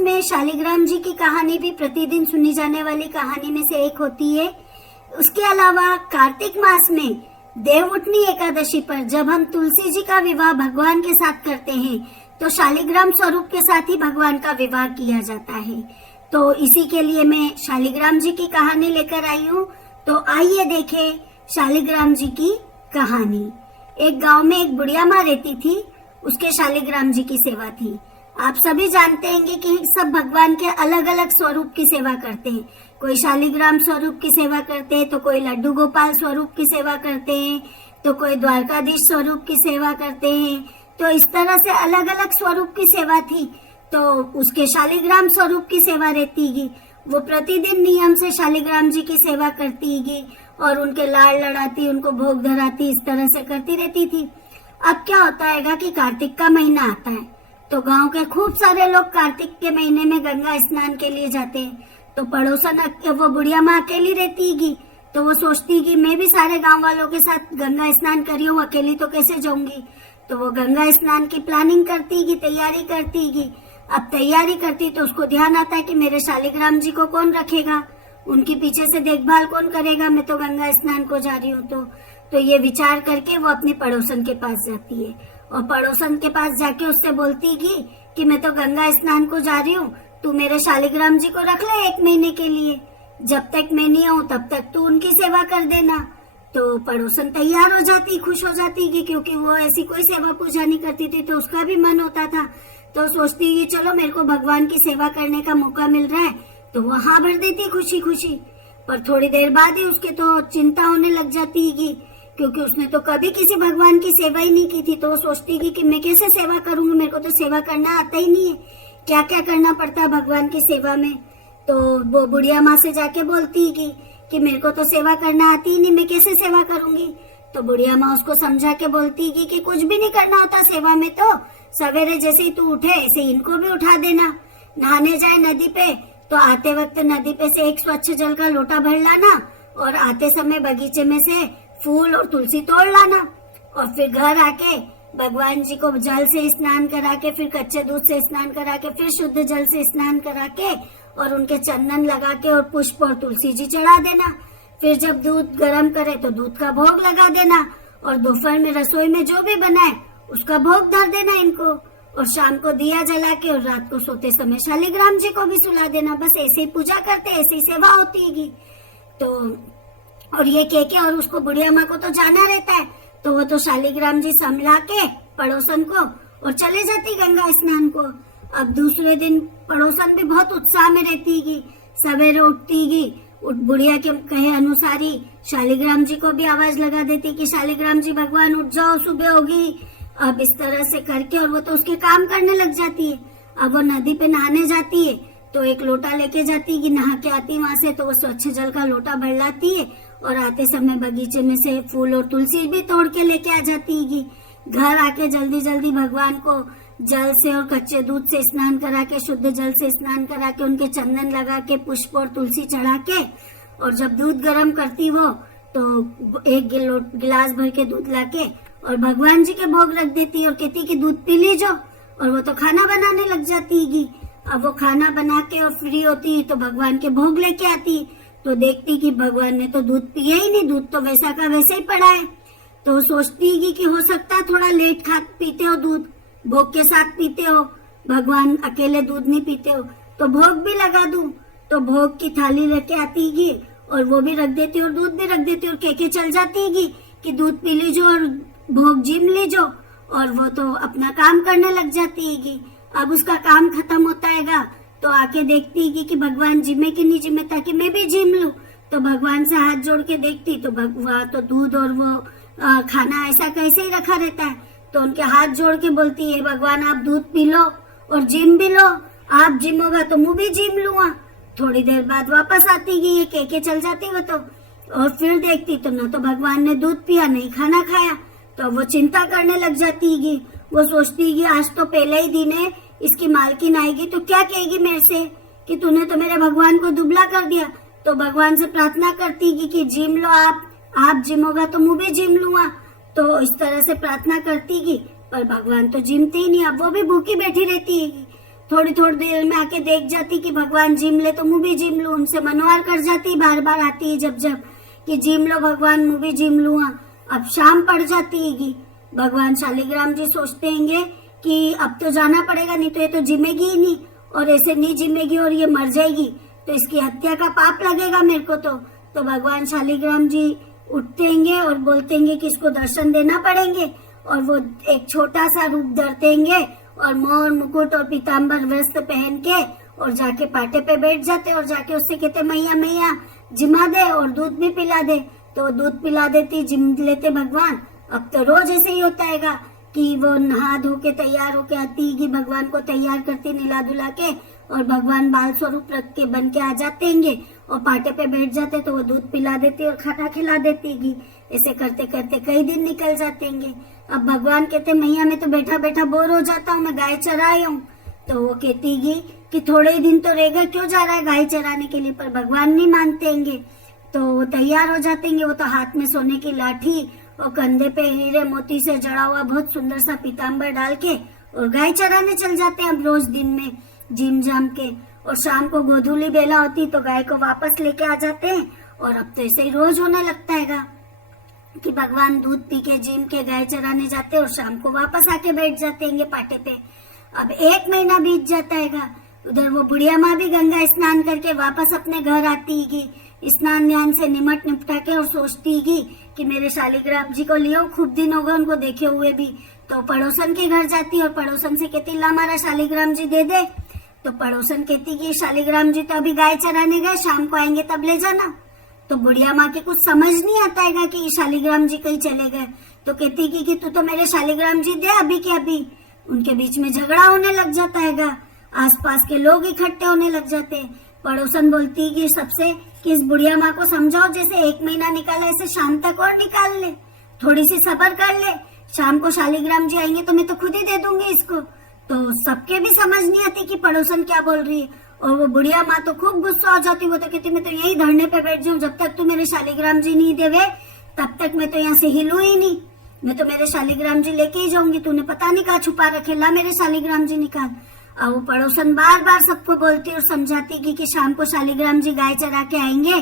में शालिग्राम जी की कहानी भी प्रतिदिन सुनी जाने वाली कहानी में से एक होती है। उसके अलावा कार्तिक मास में देवउठनी एकादशी पर जब हम तुलसी जी का विवाह भगवान के साथ करते हैं तो शालिग्राम स्वरूप के साथ ही भगवान का विवाह किया जाता है। तो इसी के लिए मैं शालिग्राम जी की कहानी लेकर आई हूँ। तो आइए देखें शालिग्राम जी की कहानी। एक गांव में एक बुढ़िया माँ रहती थी, उसके शालिग्राम जी की सेवा थी। आप सभी जानते हैं कि सब भगवान के अलग अलग स्वरूप की सेवा करते हैं। कोई शालिग्राम स्वरूप की सेवा करते हैं, तो कोई लड्डू गोपाल स्वरूप की सेवा करते हैं, तो कोई द्वारकाधीश स्वरूप की सेवा करते हैं। तो इस तरह से अलग अलग स्वरूप की सेवा थी। तो उसके शालिग्राम स्वरूप की सेवा रहती, वो प्रतिदिन नियम से शालिग्राम जी की सेवा करती और उनके लाड़ लड़ाती, उनको भोग धराती, इस तरह से करती रहती थी। अब क्या होता है कि कार्तिक का महीना आता है तो गांव के खूब सारे लोग कार्तिक के महीने में गंगा स्नान के लिए जाते हैं। तो पड़ोसन वो बुढ़िया माँ अकेली रहती तो वो सोचती कि मैं भी सारे गांव वालों के साथ गंगा स्नान करी हूँ, अकेली तो कैसे जाऊंगी। तो वो गंगा स्नान की प्लानिंग करती, तैयारी करती। अब तैयारी करती तो उसको ध्यान आता है कि मेरे शालिग्राम जी को कौन रखेगा, उनकी पीछे से देखभाल कौन करेगा, मैं तो गंगा स्नान को जा रही हूँ। तो ये विचार करके वो अपनी पड़ोसन के पास जाती है और पड़ोसन के पास जाके उससे बोलती कि मैं तो गंगा स्नान को जा रही हूँ, तू मेरे शालिग्राम जी को रख ले 1 महीने के लिए, जब तक मैं नहीं आऊँ तब तक तू उनकी सेवा कर देना। तो पड़ोसन तैयार हो जाती, खुश हो जाती क्योंकि वो ऐसी कोई सेवा पूजा नहीं करती थी, तो उसका भी मन होता था। तो सोचती कि चलो मेरे को भगवान की सेवा करने का मौका मिल रहा है, तो वो हाँ भर देती खुशी खुशी। पर थोड़ी देर बाद ही उसके तो चिंता होने लग जाती क्योंकि उसने तो कभी किसी भगवान की सेवा ही नहीं की थी। तो वो सोचती कि मैं कैसे सेवा करूंगी, मेरे को तो सेवा करना आता ही नहीं है, क्या क्या करना पड़ता है भगवान की सेवा में। तो वो बुढ़िया माँ से जाके बोलती कि मेरे को तो सेवा करना आती ही नहीं, मैं कैसे सेवा करूंगी। तो बुढ़िया माँ उसको समझा के बोलती कि कुछ भी नहीं करना होता सेवा में, तो सवेरे जैसे ही तू उठे ऐसे इनको भी उठा देना, नहाने जाए नदी पे तो आते वक्त नदी पे से एक स्वच्छ जल का लोटा भर लाना और आते समय बगीचे में से फूल और तुलसी तोड़ लाना और फिर घर आके भगवान जी को जल से स्नान करा के, फिर कच्चे दूध से स्नान करा के, फिर शुद्ध जल से स्नान करा के और उनके चंदन लगा के और पुष्प और तुलसी जी चढ़ा देना। फिर जब दूध गर्म करे तो दूध का भोग लगा देना और दोपहर में रसोई में जो भी बनाए उसका भोग धर देना इनको, और शाम को दिया जला के और रात को सोते समय शालिग्राम जी को भी सुला देना। बस ऐसे ही पूजा करते, ऐसे ही सेवा होती है। तो और ये कह और उसको बुढ़िया माँ को तो जाना रहता है, तो वो तो शालिग्राम जी संभला के पड़ोसन को और चले जाती गंगा स्नान को। अब दूसरे दिन पड़ोसन भी बहुत उत्साह में रहती सवेरे उठती बुढ़िया के कहे अनुसार ही शालिग्राम जी को भी आवाज लगा देती कि शालिग्राम जी भगवान उठ जाओ, सुबह होगी। अब इस तरह से करके और वो तो उसके काम करने लग जाती है। अब वो नदी पे नहाने जाती है तो एक लोटा लेके जाती कि नहा के आती वहां से, तो वो स्वच्छ जल का लोटा भर लाती है और आते समय बगीचे में से फूल और तुलसी भी तोड़ के लेके आ जाती है। घर आके जल्दी जल्दी भगवान को जल से और कच्चे दूध से स्नान करा के, शुद्ध जल से स्नान करा के, उनके चंदन लगा के, पुष्प और तुलसी चढ़ा के, और जब दूध गर्म करती वो तो एक गिलास भर के दूध लाके और भगवान जी के भोग रख देती और कहती कि दूध पी लीजो, और वो तो खाना बनाने लग जाती है। अब वो खाना बना के और फ्री होती तो भगवान के भोग लेके आती तो देखती कि भगवान ने तो दूध पिया ही नहीं, दूध तो वैसा का वैसे ही पड़ा है। तो सोचती कि हो सकता है थोड़ा लेट पीते हो दूध, भोग के साथ पीते हो, भगवान अकेले दूध नहीं पीते हो, तो भोग भी लगा दूं। तो भोग की थाली लेके आती और वो भी रख देती और दूध भी रख देती और के चल जाती कि दूध पी लीजो और भोग जिम लीजो, और वो तो अपना काम करने लग जाती है। अब उसका काम खत्म होता है तो आके देखती कि भगवान जिमे कि नहीं जिमे, ताकि मैं भी जिम लूं। तो भगवान से हाथ जोड़ के देखती तो भगवान तो दूध और वो खाना ऐसा कैसे ही रखा रहता है। तो उनके हाथ जोड़ के बोलती है भगवान आप दूध पी लो और जिम भी लो, आप जिम होगा तो मुँह भी जिम लूंगा। थोड़ी देर बाद वापस आती ये के चल जाती वो तो, और फिर देखती तो न तो भगवान ने दूध पिया, नहीं खाना खाया। तो वो चिंता करने लग जाती वो सोचती आज तो पहले ही दिन है, इसकी मालकिन आएगी तो क्या कहेगी मेरे से कि तूने तो मेरे भगवान को दुबला कर दिया। तो भगवान से प्रार्थना करती कि जिम लो आप जिम होगा तो मुँह भी जिम लूंगा। तो इस तरह से प्रार्थना करती पर भगवान तो जिमते ही नहीं, अब वो भी भूखी बैठी रहती है। थोड़ी थोड़ी देर में आके देख जाती कि भगवान जिम ले तो मुँह भी जिम लूं, उनसे मनवार कर जाती, बार बार आती है जब जब कि जिम लो भगवान, मुँह भी जिम लूँ। अब शाम पड़ जाती है, भगवान शालिग्राम जी सोचते हैं कि अब तो जाना पड़ेगा, नहीं तो ये तो जिमेगी ही नहीं, और ऐसे नहीं जिमेगी और ये मर जाएगी तो इसकी हत्या का पाप लगेगा मेरे को। तो भगवान शालिग्राम जी उठते हैं और बोलते हैं कि इसको दर्शन देना पड़ेंगे, और वो एक छोटा सा रूप धरते हैं और मोर मुकुट और पीताम्बर वस्त्र पहन के और जाके पाटे पे बैठ जाते और जाके उससे कहते मैया मैया जिमा दे और दूध भी पिला दे। तो दूध पिला देती, जिम लेते भगवान। अब तो रोज ऐसे ही होता है कि वो नहा धो के तैयार होके आती कि भगवान को तैयार करती नीला धुला के, और भगवान बाल स्वरूप रख के बन के आ जाते हैं और पाटे पे बैठ जाते तो वो दूध पिला देती और खाना खिला देती। ऐसे करते करते कई दिन निकल जाते हैं। अब भगवान कहते मैया मैं तो बैठा बैठा बोर हो जाता हूँ, मैं गाय चराई हूँ। तो वो कहती कि थोड़े ही दिन तो रहेगा, क्यों जा रहा है गाय चराने के लिए, पर भगवान नहीं मानते हैं। तो वो तैयार हो जाते हैं, वो तो हाथ में सोने की लाठी और कंधे पे हीरे मोती से जड़ा हुआ बहुत सुंदर सा पीताम्बर डाल के और गाय चराने चल जाते हैं। अब रोज दिन में जिम जाम के, और शाम को गोधूली बेला होती तो गाय को वापस लेके आ जाते हैं। और अब तो ऐसे ही रोज होने लगता है कि भगवान दूध पी के जिम के गाय चराने जाते और शाम को वापस आके बैठ जाते हैं पाटे पे। अब 1 महीना बीत जाता है। उधर वो बुढ़िया माँ भी गंगा स्नान करके वापस अपने घर आती है, स्नान ध्यान से निपटा के, और सोचती कि मेरे शालिग्राम जी को लियो, खूब दिन हो गए उनको देखे हुए भी। तो पड़ोसन के घर जाती और पड़ोसन से कहती ला हमारा शालिग्राम जी दे दे। तो पड़ोसन कहती कि शालिग्राम जी तो अभी गाय चराने गए, शाम को आएंगे तब ले जाना। तो बुढ़िया माँ के कुछ समझ नहीं आता है कि शालिग्राम जी कहीं चले गए। तो कहती कि तू तो मेरे शालिग्राम जी दे अभी के अभी। उनके बीच में झगड़ा होने लग जाता है, आसपास के लोग इकट्ठे होने लग जाते हैं। पड़ोसन बोलती कि सबसे कि इस बुढ़िया माँ को समझाओ, जैसे 1 महीना निकाला ऐसे शाम तक और निकाल ले, थोड़ी सी सब्र कर ले, शाम को शालिग्राम जी आएंगे तो मैं तो खुद ही दे दूंगी इसको। तो सबके भी समझ नहीं आती कि पड़ोसन क्या बोल रही है, और वो बुढ़िया माँ तो खूब गुस्सा हो जाती। वो तो कहती मैं तो यही धरने पे बैठ जाऊं, जब तक तू मेरे शालिग्राम जी नहीं देवे तब तक मैं तो यहाँ से हिलू ही नहीं, मैं तो मेरे शालिग्राम जी लेके ही जाऊंगी, तूने पता नहीं कहाँ छुपा रखे, ला मेरे शालिग्राम जी निकाल। और वो पड़ोसन बार बार सबको बोलती और समझाती कि शाम को शालिग्राम जी गाय चरा के आएंगे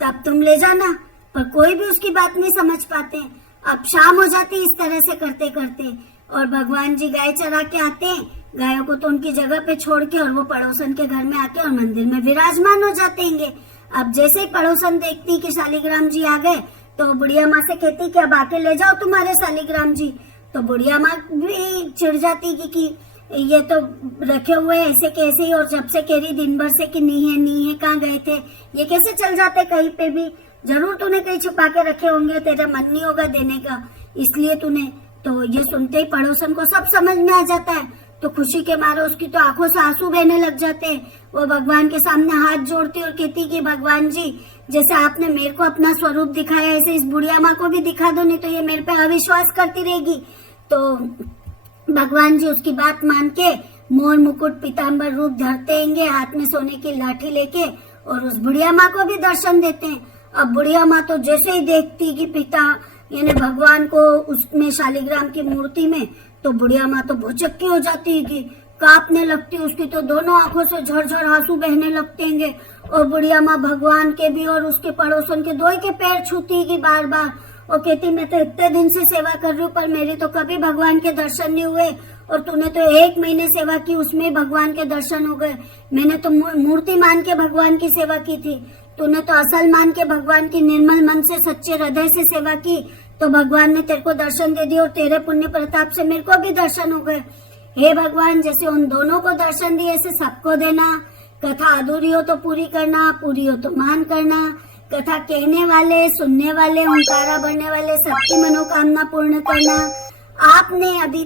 तब तुम ले जाना, पर कोई भी उसकी बात नहीं समझ पाते। अब शाम हो जाती इस तरह से करते करते, और भगवान जी गाय चरा के आते हैं, गायों को तो उनकी जगह पे छोड़ के, और वो पड़ोसन के घर में आके और मंदिर में विराजमान हो जाते हैं। अब जैसे ही पड़ोसन देखती कि शालिग्राम जी आ गए तो बुढ़िया माँ से कहती कि अब आके ले जाओ तुम्हारे शालिग्राम जी। तो बुढ़िया माँ भी चिढ़ जाती कि ये तो रखे हुए ऐसे कैसे ही, और जब से कह रही दिन भर से कि नहीं है कहाँ गए थे, ये कैसे चल जाते कहीं पे भी, जरूर तूने कहीं छुपा के रखे होंगे, तेरा मन नहीं होगा देने का इसलिए तूने। तो ये सुनते ही पड़ोसन को सब समझ में आ जाता है, तो खुशी के मारे उसकी तो आंखों से आंसू बहने लग जाते हैं। वो भगवान के सामने हाथ जोड़ती और कहती कि भगवान जी जैसे आपने मेरे को अपना स्वरूप दिखाया ऐसे इस बुढ़िया माँ को भी दिखा दो, नहीं तो ये मेरे पे अविश्वास करती रहेगी। तो भगवान जी उसकी बात मान के मोर मुकुट पीताम्बर रूप धरते हैं, हाथ में सोने की लाठी लेके, और उस बुढ़िया माँ को भी दर्शन देते हैं। अब बुढ़िया माँ तो जैसे ही देखती कि पिता यानी भगवान को उसमें शालिग्राम की मूर्ति में, तो बुढ़िया माँ तो भौचक्की हो जाती है कि कांपने लगती, उसकी तो दोनों आंखों से झरझर आंसू बहने लगते हैं। और बुढ़िया माँ भगवान के भी और उसके पड़ोसन के दो के पैर छूती है बार बार, और कहती मैं तो इतने दिन से सेवा कर रही हूँ पर मेरी तो कभी भगवान के दर्शन नहीं हुए, और तूने तो 1 महीने सेवा की उसमें भगवान के दर्शन हो गए। मैंने तो मूर्ति मान के भगवान की सेवा की थी, तूने तो असल मान के भगवान की निर्मल मन से सच्चे हृदय से सेवा की, तो भगवान ने तेरे को दर्शन दे दिया, और तेरे पुण्य प्रताप से मेरे को भी दर्शन हो गए। हे भगवान जैसे उन दोनों को दर्शन दिए ऐसे सबको देना, कथा अधूरी हो तो पूरी करना, पूरी हो तो मान करना, कथा कहने वाले सुनने वाले ओंकारा भरने वाले सबकी मनोकामना पूर्ण करना। आपने अभी